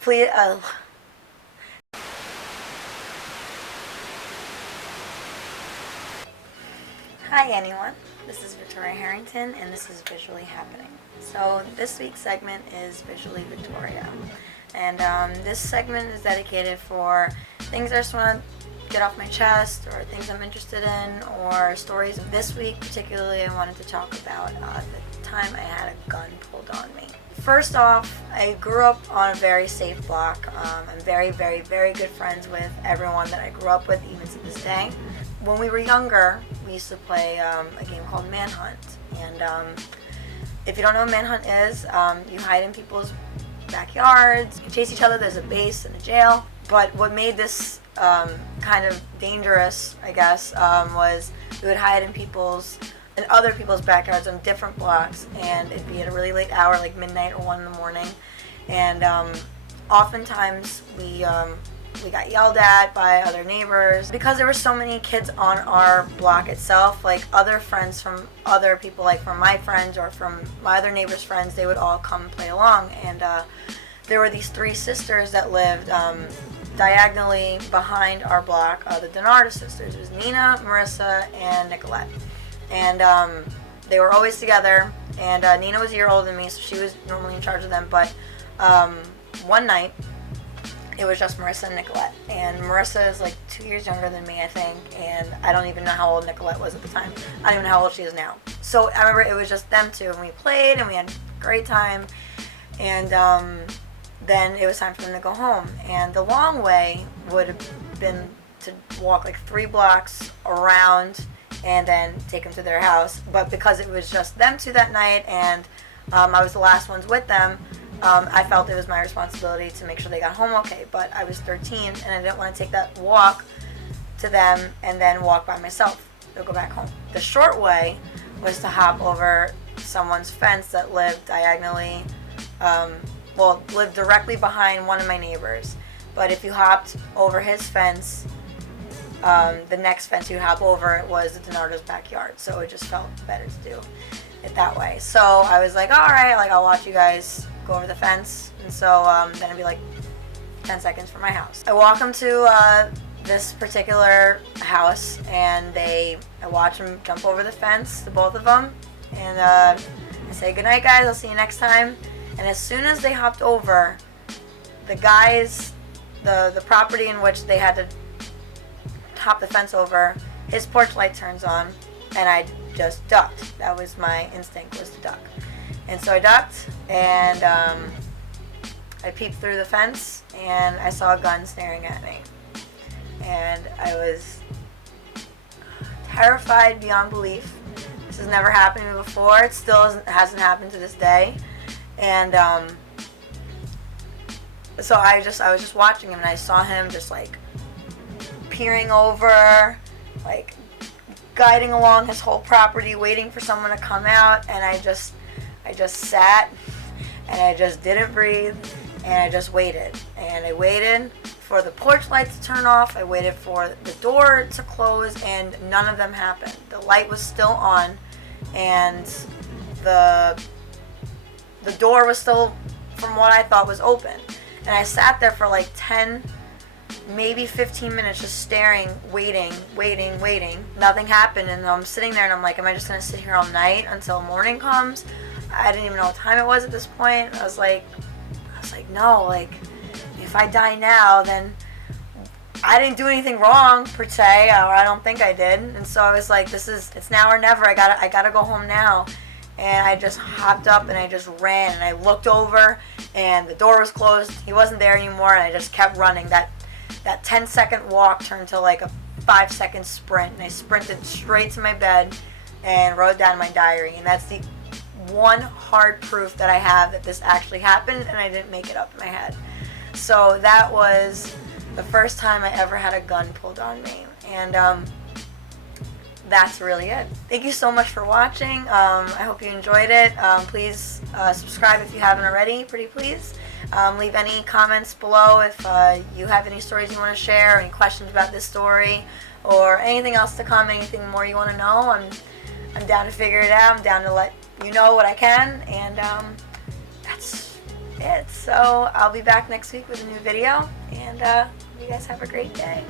Please, Hi anyone, this is Victoria Harrington and this is Visually Happening. So this week's segment is Visually Victoria. And this segment is dedicated for things I just want to get off my chest, or things I'm interested in, or stories. This week particularly I wanted to talk about the time I had a gun pulled on me. First off, I grew up on a very safe block. I'm very, very, very good friends with everyone that I grew up with, even to this day. When we were younger, we used to play a game called Manhunt. And if you don't know what Manhunt is, you hide in people's backyards, you chase each other, there's a base and a jail. But what made this kind of dangerous, I guess, was we would hide in other people's backyards on different blocks, and it'd be at a really late hour, like midnight or 1 in the morning. And oftentimes we got yelled at by other neighbors because there were so many kids on our block itself. Like other friends from other people, like from my friends or from my other neighbors' friends, they would all come and play along. And there were these 3 sisters that lived diagonally behind our block, the Donardo sisters. It was Nina, Marissa, and Nicolette. And they were always together. And Nina was a year older than me, so she was normally in charge of them. But one night, it was just Marissa and Nicolette. And Marissa is like 2 years younger than me, I think. And I don't even know how old Nicolette was at the time. I don't even know how old she is now. So I remember it was just them two. And we played and we had a great time. And then it was time for them to go home. And the long way would have been to walk like 3 blocks around and then take them to their house. But because it was just them two that night and I was the last ones with them, I felt it was my responsibility to make sure they got home okay. But I was 13 and I didn't want to take that walk to them and then walk by myself to go back home. The short way was to hop over someone's fence that lived diagonally, lived directly behind one of my neighbors. But if you hopped over his fence, the next fence you hop over was the Donardo's backyard. So it just felt better to do it that way. So I was like, all right, like I'll watch you guys go over the fence. And so then it'd be like 10 seconds from my house. I walk them to this particular house, and I watch them jump over the fence, the both of them. And I say, good night, guys. I'll see you next time. And as soon as they hopped over, the guys, the property in which they had to hop the fence over, his porch light turns on, and I just ducked. That was my instinct, was to duck. And so I ducked, and I peeped through the fence, and I saw a gun staring at me. And I was terrified beyond belief. This has never happened to me before. It still hasn't happened to this day. And so I was just watching him, and I saw him just like peering over, like guiding along his whole property, waiting for someone to come out. And I just sat, and I just didn't breathe, and I just waited. And I waited for the porch light to turn off. I waited for the door to close, and none of them happened. The light was still on, and the door was still, from what I thought, was open. And I sat there for like 10, maybe 15 minutes just staring, waiting. Nothing happened, and I'm sitting there and I'm like, am I just going to sit here all night until morning comes? I didn't even know what time it was at this point. I was like, no, like, if I die now, then I didn't do anything wrong, per se, or I don't think I did. And so I was like, it's now or never. I gotta go home now. And I just hopped up and I just ran, and I looked over and the door was closed. He wasn't there anymore, and I just kept running. That 10-second walk turned to like a 5-second sprint, and I sprinted straight to my bed and wrote down my diary. And that's the one hard proof that I have that this actually happened, and I didn't make it up in my head. So that was the first time I ever had a gun pulled on me. And that's really it. Thank you so much for watching. I hope you enjoyed it. Please subscribe if you haven't already, pretty please. Leave any comments below if you have any stories you want to share, any questions about this story, or anything else to come, anything more you want to know. I'm down to figure it out. I'm down to let you know what I can, and that's it. So I'll be back next week with a new video, and you guys have a great day.